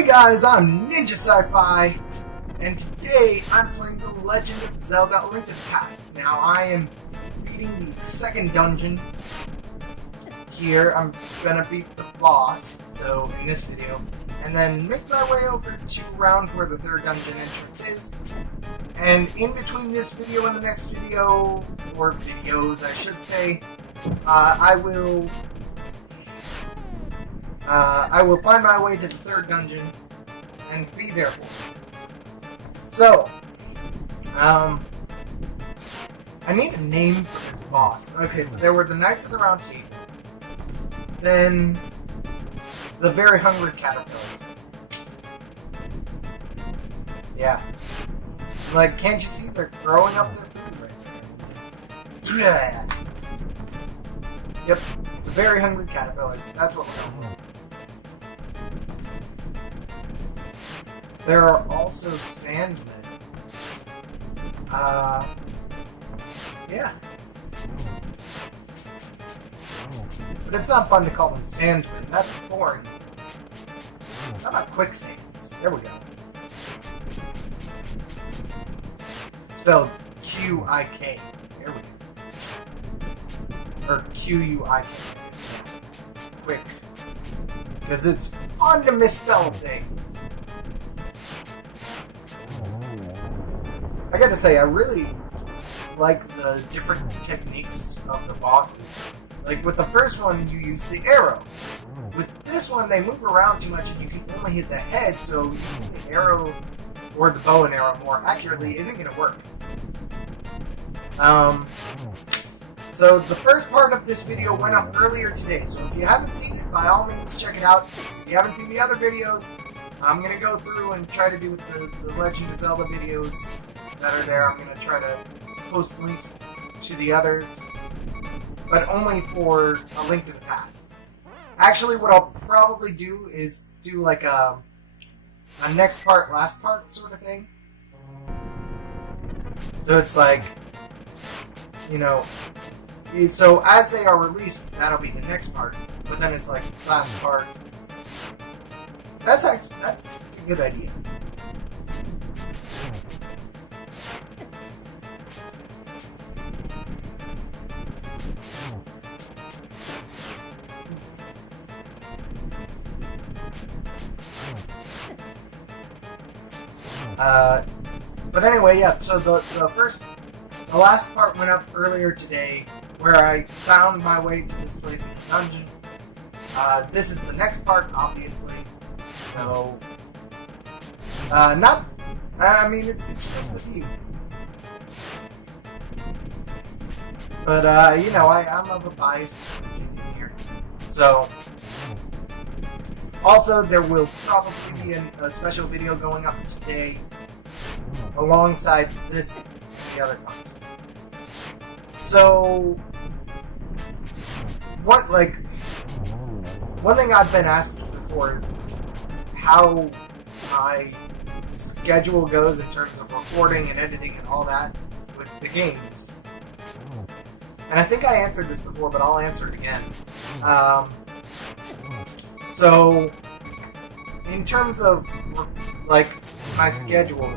Hey guys, I'm Ninja Sci-Fi, and today I'm playing The Legend of Zelda: A Link to the Past. Now I am beating the second dungeon. Here I'm gonna beat the boss, so in this video, and then make my way over to around where the third dungeon entrance is. And in between this video and the next video, or videos I should say, I will find my way to the third dungeon and be there for it. So, I need a name for this boss. Okay, so there were the Knights of the Round Table, then the Very Hungry Caterpillars. Yeah. Like, can't you see they're throwing up their food right there? Just, yeah. Yep, the Very Hungry Caterpillars. That's what we're going with. There are also Sandmen. Yeah. But it's not fun to call them Sandmen. That's boring. How about Quicksands? There we go. Spelled Q-I-K. There we go. Or Q-U-I-K. Quick. Because it's fun to misspell things. I gotta say, I really like the different techniques of the bosses. Like, with the first one, you use the arrow. With this one, they move around too much and you can only hit the head, so using the arrow, or the bow and arrow more accurately, isn't gonna work. So the first part of this video went up earlier today, so if you haven't seen it, by all means, check it out. If you haven't seen the other videos, I'm gonna go through and try to do with the Legend of Zelda videos that are there. I'm going to try to post links to the others, but only for A Link to the Past. Actually, what I'll probably do is do like a next part, last part sort of thing. So it's like, you know, so as they are released, that'll be the next part, but then it's like last part. That's a good idea. But anyway, yeah, so the last part went up earlier today, where I found my way to this place in the dungeon. This is the next part, obviously, so, I mean, it's good with you. But, you know, I'm of a biased opinion here, so. Also, there will probably be a special video going up today alongside this and the other content. So, one thing I've been asked before is how my schedule goes in terms of recording and editing and all that with the games. And I think I answered this before, but I'll answer it again. So, in terms of, like, my schedule,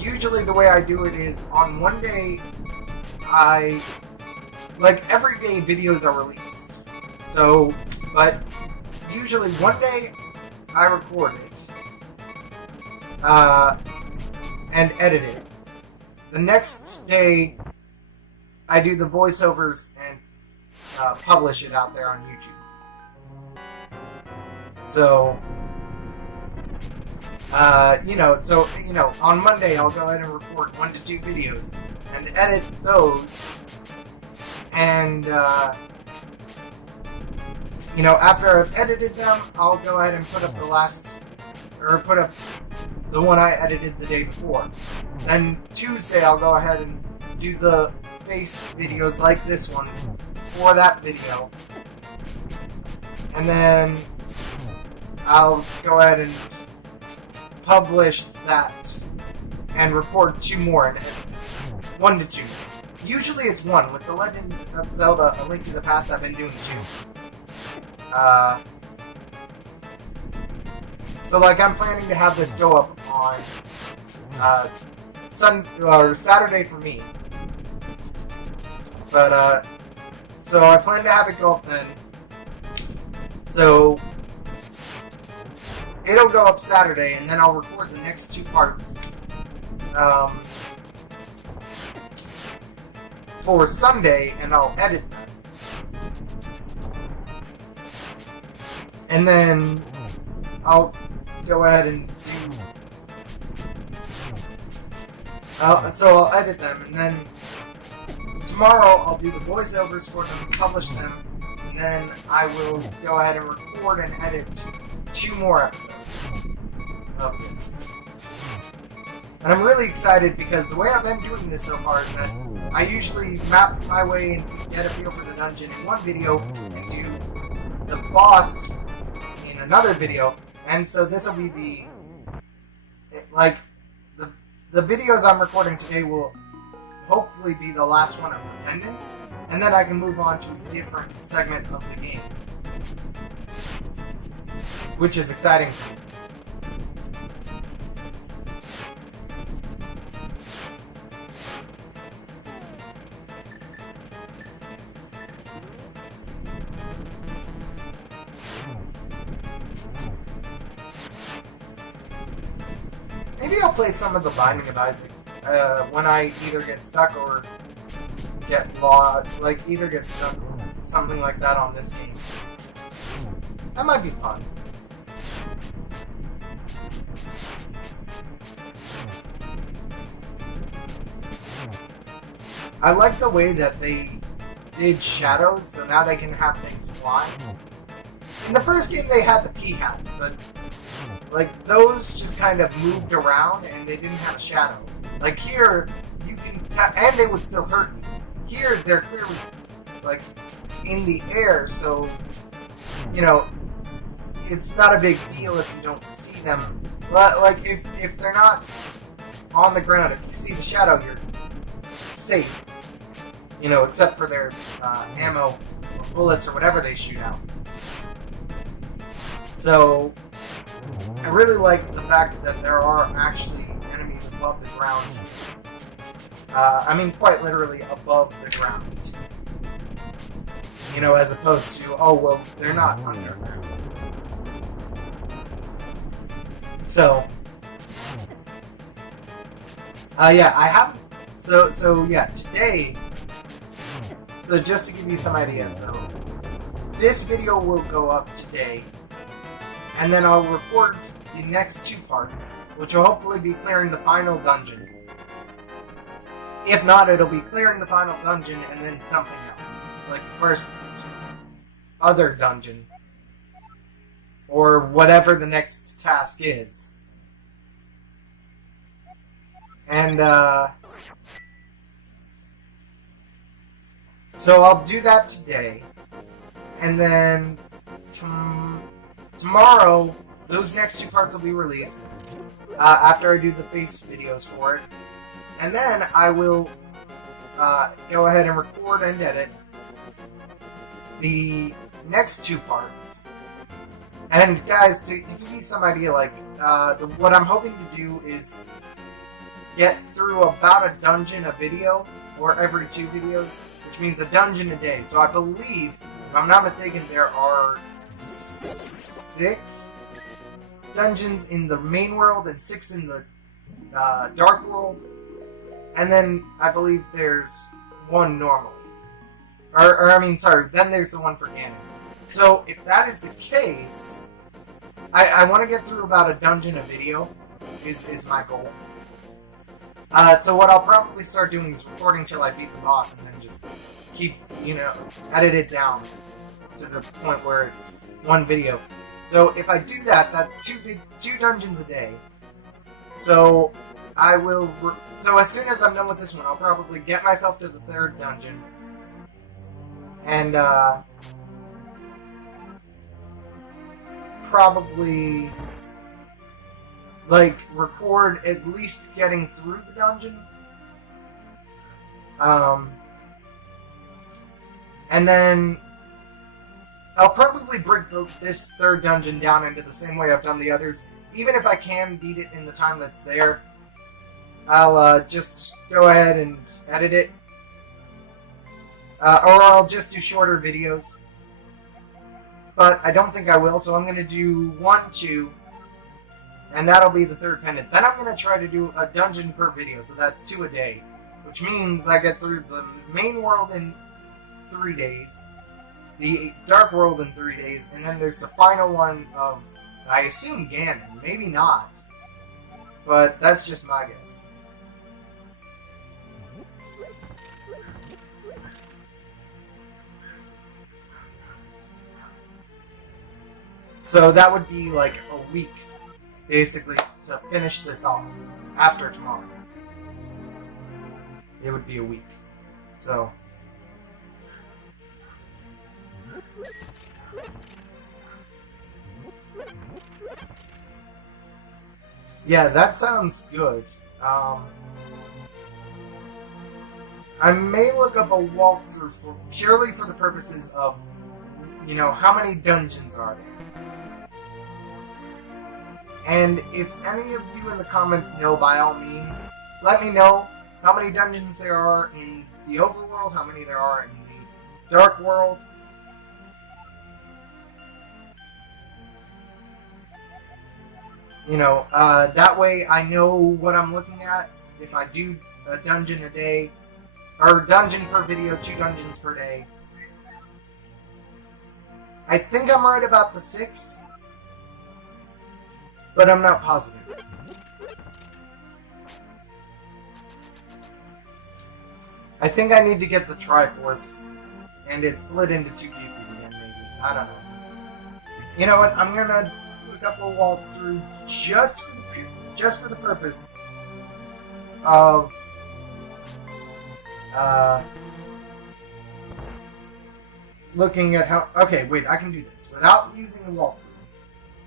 usually the way I do it is on one day, like, every day videos are released. So, but usually one day I record it, and edit it. The next day I do the voiceovers and publish it out there on YouTube. So, on Monday I'll go ahead and record 1 to 2 videos and edit those, and, after I've edited them, I'll go ahead and put up put up the one I edited the day before. Then Tuesday I'll go ahead and do the face videos like this one for that video, and then I'll go ahead and publish that and record 2 more, 1 to 2. Usually it's 1. With The Legend of Zelda: A Link to the Past, I've been doing 2. So, like, I'm planning to have this go up on Saturday for me. But, so I plan to have it go up then. So, it'll go up Saturday, and then I'll record the next 2 parts for Sunday, and I'll edit them. And then I'll go ahead and do... so I'll edit them, and then tomorrow I'll do the voiceovers for them, publish them, and then I will go ahead and record and edit 2 more episodes of this. And I'm really excited because the way I've been doing this so far is that I usually map my way and get a feel for the dungeon in one video and do the boss in another video. And so this will be the videos I'm recording today will hopefully be the last one of Repentance, and then I can move on to a different segment of the game, which is exciting. Maybe I'll play some of the Binding of Isaac when I either get stuck or get lost, like either get stuck or something like that on this game. That might be fun. I like the way that they did shadows, so now they can have things fly. In the first game they had the pea hats, but like those just kind of moved around and they didn't have a shadow. Like here, you can and they would still hurt you. Here, they're clearly like in the air, so you know it's not a big deal if you don't see them. But like if they're not on the ground, if you see the shadow, you're safe. You know, except for their ammo, or bullets, or whatever they shoot out. So I really like the fact that there are actually enemies above the ground. I mean, quite literally above the ground. You know, as opposed to, oh, well, they're not underground. So, yeah, I haven't. So yeah, today. So just to give you some idea, so this video will go up today. And then I'll record the next 2 parts, which will hopefully be clearing the final dungeon. If not, it'll be clearing the final dungeon and then something else. Like the first other dungeon. Or whatever the next task is. And, so I'll do that today. And then tomorrow, those next 2 parts will be released after I do the face videos for it. And then I will go ahead and record and edit the next 2 parts. And guys, to give you some idea, like, what I'm hoping to do is get through about a dungeon a video, or every 2 videos, which means a dungeon a day. So I believe, if I'm not mistaken, there are 6 dungeons in the main world and 6 in the dark world, and then I believe there's 1 normally. Or I mean, sorry, then there's the one for Ganon. So if that is the case, I want to get through about a dungeon a video, is my goal. So what I'll probably start doing is recording till I beat the boss, and then just keep, you know, edit it down to the point where it's 1 video. So if I do that, that's 2 dungeons a day. So I will. So as soon as I'm done with this one, I'll probably get myself to the 3rd dungeon, and probably like record at least getting through the dungeon. And then I'll probably break this 3rd dungeon down into the same way I've done the others, even if I can beat it in the time that's there, I'll just go ahead and edit it. Or I'll just do shorter videos. But I don't think I will, so I'm going to do 1, 2, and that'll be the third pendant. Then I'm going to try to do a dungeon per video, so that's 2 a day. Which means I get through the main world in 3 days, the Dark World in 3 days, and then there's the final one of, I assume, Ganon. Maybe not. But that's just my guess. So that would be like a week, basically, to finish this off after tomorrow. It would be a week. So. Yeah, that sounds good. I may look up a walkthrough purely for the purposes of, how many dungeons are there? And if any of you in the comments know, by all means, let me know how many dungeons there are in the overworld, how many there are in the Dark World. That way I know what I'm looking at. If I do a dungeon a day, or dungeon per video, 2 dungeons per day. I think I'm right about the 6. But I'm not positive. I think I need to get the Triforce, and it's split into 2 pieces again, maybe. I don't know. You know what? I'm gonna look up a walkthrough just for the purpose of looking at how. Okay, wait. I can do this without using a walkthrough.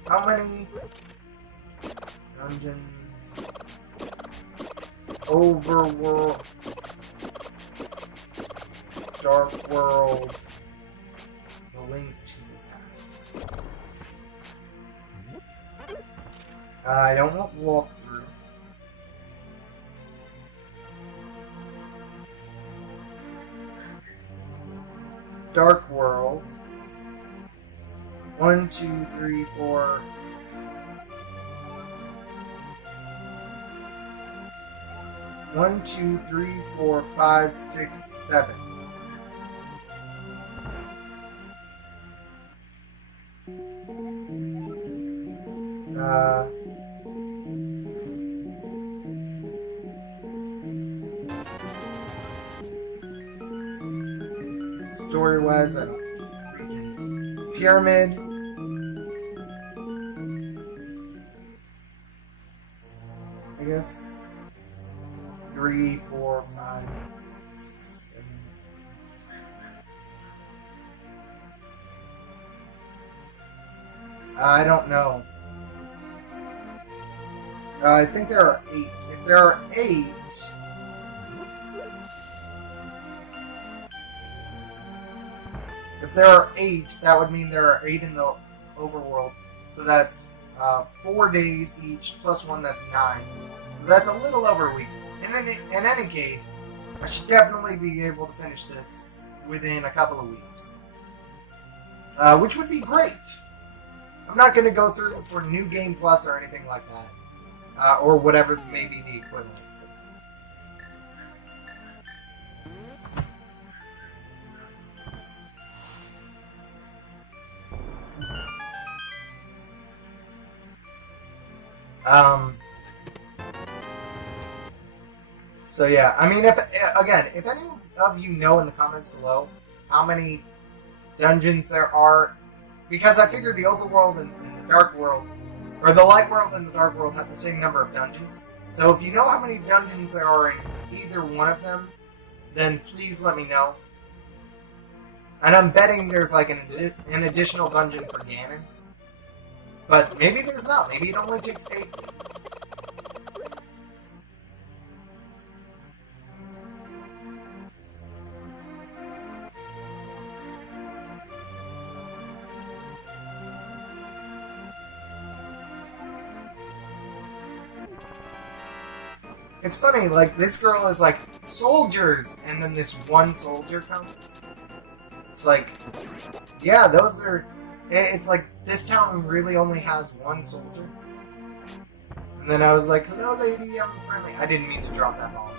How many dungeons, overworld, Dark World, The Link to the Past. I don't want walkthrough. Dark World. 1, 2, 3, 4. One, 2, 3, 4, 5, 6, 7. Story-wise, I don't know. Regions. Pyramid. I guess. 3, 4, 5, 6, 7. I don't know. I think there are 8. If there are 8... If there are 8, that would mean there are 8 in the overworld. So that's 4 days each, plus 1, that's 9. So that's a little over a week. In any case, I should definitely be able to finish this within a couple of weeks. Which would be great. I'm not going to go through for New Game Plus or anything like that. Or whatever may be the equivalent. So yeah, I mean, if any of you know in the comments below how many dungeons there are, because I figured the overworld and the dark world, or the light world and the dark world have the same number of dungeons. So if you know how many dungeons there are in either one of them, then please let me know. And I'm betting there's like an additional dungeon for Ganon. But maybe there's not. Maybe it only takes 8 days. It's funny, like, this girl is like, soldiers! And then this one soldier comes. It's like, yeah, those are... It's like, this town really only has one soldier. And then I was like, hello, lady, I'm friendly. I didn't mean to drop that bomb.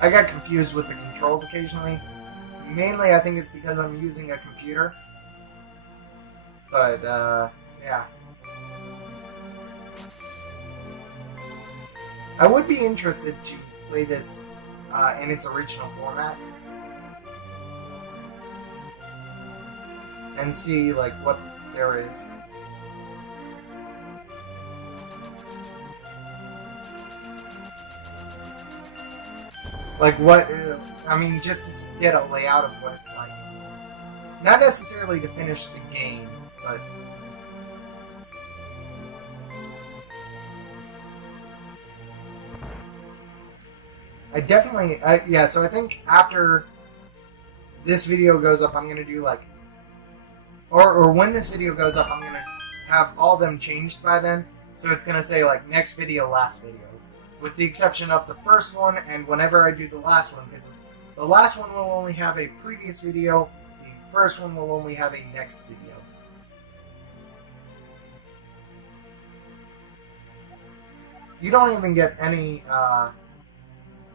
I got confused with the controls occasionally. Mainly, I think it's because I'm using a computer. But, yeah. I would be interested to play this in its original format. And see, like, what there is. Like, what... I mean, just to get a layout of what it's like. Not necessarily to finish the game, but... I definitely... yeah, so I think after this video goes up, I'm going to do, like... Or when this video goes up, I'm going to have all of them changed by then. So it's going to say, like, next video, last video. With the exception of the first one, and whenever I do the last one, because the last one will only have a previous video, the first one will only have a next video. You don't even get any,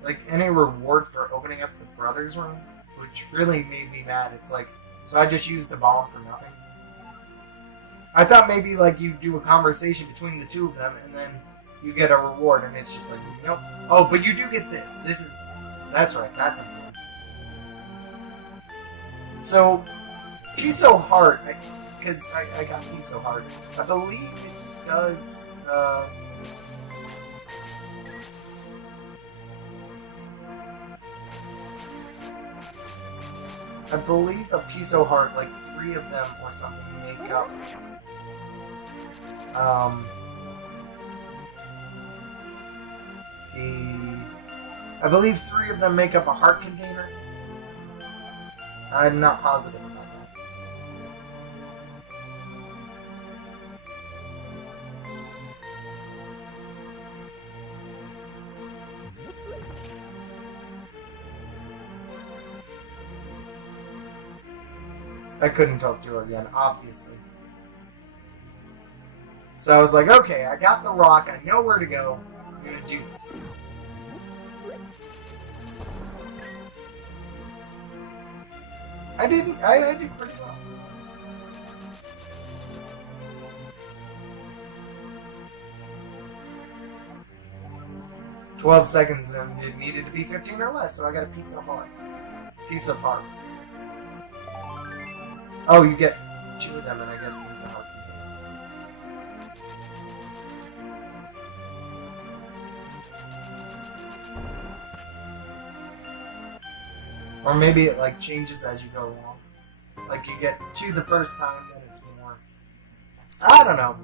like, any reward for opening up the brothers room, which really made me mad. It's like, so I just used a bomb for nothing. I thought maybe, like, you do a conversation between the two of them, and then you get a reward, and it's just like, nope. Oh, but you do get this. This is... That's right, that's important. So, Piso Heart, because I got Piso Heart, I believe it does, I believe a Piso Heart, like 3 of them or something, make up, I believe 3 of them make up a heart container. I'm not positive about that. I couldn't talk to her again, obviously. So I was like, okay, I got the rock, I know where to go, I'm gonna do this. I did pretty well. "12 seconds, and it needed to be 15 or less, so I got a piece of heart. Piece of heart. Oh, you get 2 of them, and I guess it means a heart. Or maybe it, like, changes as you go along. Like, you get 2 the first time, then it's more... I don't know.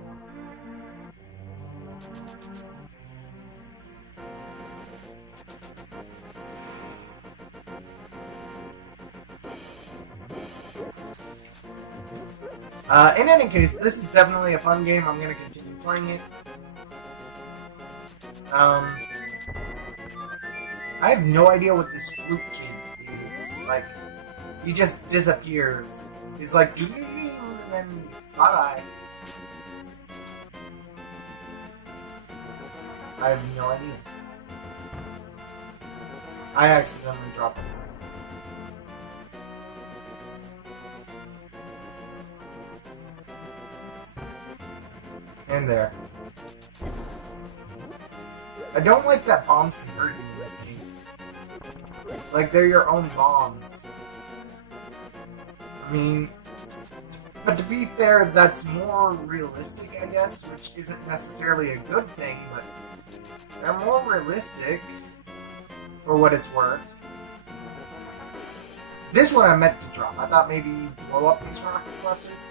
In any case, this is definitely a fun game. I'm going to continue playing it. I have no idea what this flute king is. Like, he just disappears. He's like, doo-doo-doo, and then bye-bye. I have no idea. I accidentally dropped it. In there. I don't like that bombs can hurt you in this game. Like, they're your own bombs. I mean, but to be fair, that's more realistic, I guess, which isn't necessarily a good thing, but they're more realistic for what it's worth. This one I meant to drop. I thought maybe you'd blow up these rocket clusters.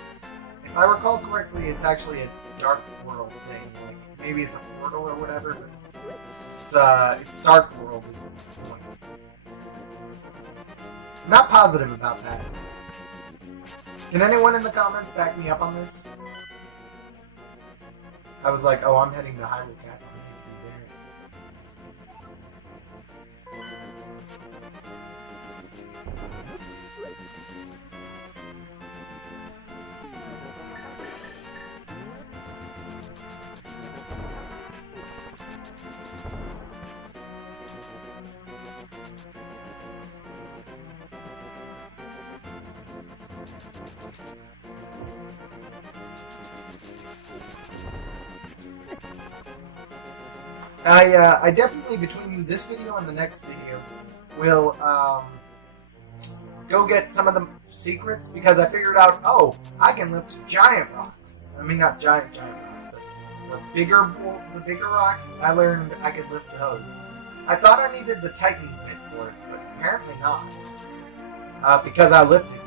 If I recall correctly, it's actually a Dark World thing. Like, maybe it's a portal or whatever, but it's Dark World is the point. not positive about that. Can anyone in the comments back me up on this? I was like, oh, I'm heading to Hyrule Castle. I definitely, between this video and the next videos, will go get some of the secrets, because I figured out, oh, I can lift giant rocks. I mean, not giant rocks, but the bigger rocks, I learned I could lift those. I thought I needed the Titan's Mitt for it, but apparently not, because I lifted one.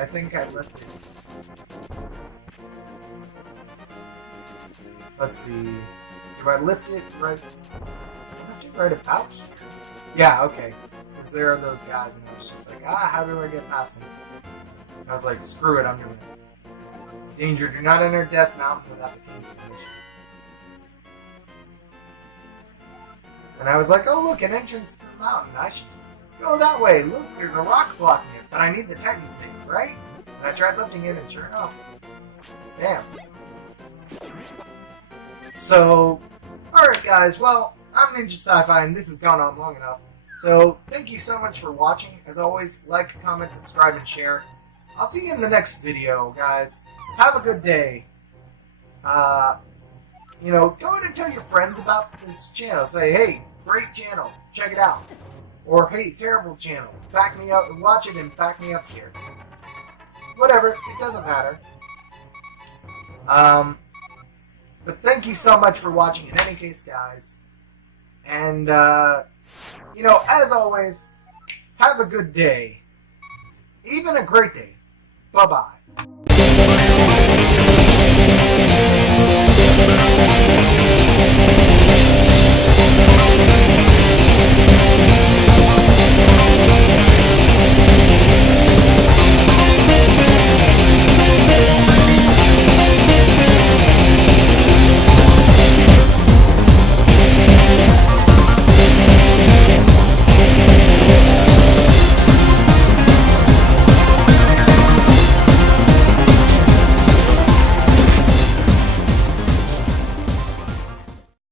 I think I lifted. Let's see. Do I lift it right? Lift it right about here? Yeah, okay. Because there are those guys, and I was just like, how do I get past them? And I was like, screw it, I'm doing it. Danger, do not enter Death Mountain without the king's permission. And I was like, oh look, an entrance to the mountain. I should go that way. Look, there's a rock blocking it, but I need the Titan's Mitt, right? And I tried lifting it, and sure enough, bam. So, alright guys, well, I'm Ninja Sci-Fi, and this has gone on long enough. So, thank you so much for watching. As always, like, comment, subscribe, and share. I'll see you in the next video, guys. Have a good day. You know, go ahead and tell your friends about this channel. Say, hey, great channel, check it out. Or, hey, terrible channel, back me up, watch it and back me up here. Whatever, it doesn't matter. But thank you so much for watching in any case, guys. And, you know, as always, have a good day. Even a great day. Bye-bye.